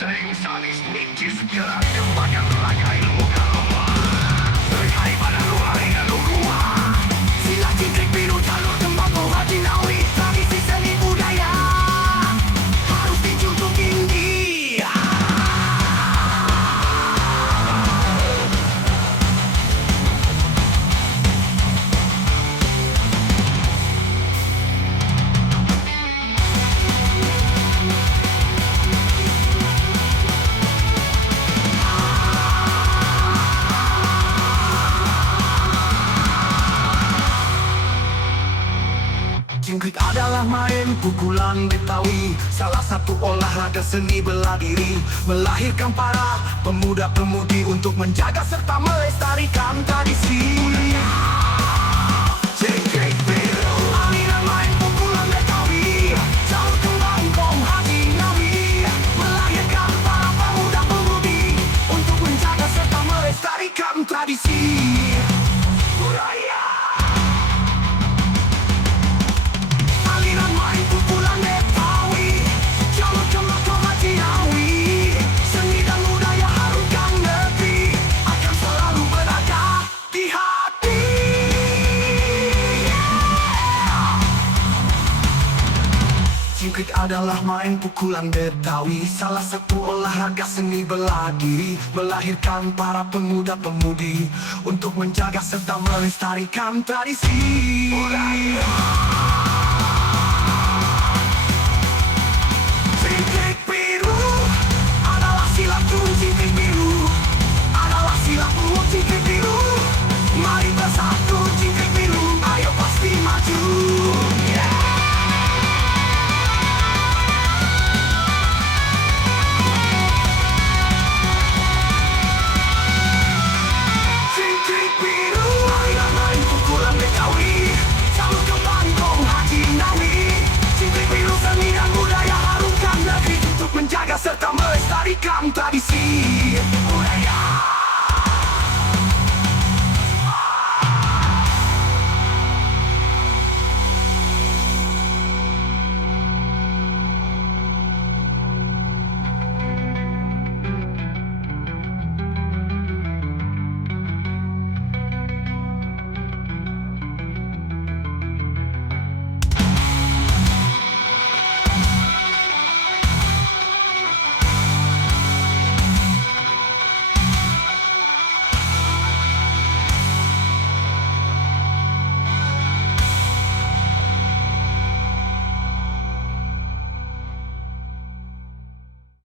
Tering sanis nicis gerak kembangkan raga ilmu kaloma Terkait pada luar hingga luar Silat cincin biru jalur tembakau hati nawi Tradisi seni budaya harus dijunjung tinggi. Jingkrik adalah main pukulan Betawi, salah satu olahraga seni bela diri, melahirkan para pemuda-pemudi untuk menjaga serta melestarikan tradisi. Jingkrik biru, aliran main pukulan Betawi, jalur kembang bom hati nawi, melahirkan para pemuda-pemudi untuk menjaga serta melestarikan tradisi budaya. Jingkrik adalah main pukulan Betawi, salah satu olahraga seni bela diri, melahirkan para pemuda-pemudi untuk menjaga serta melestarikan tradisi budaya.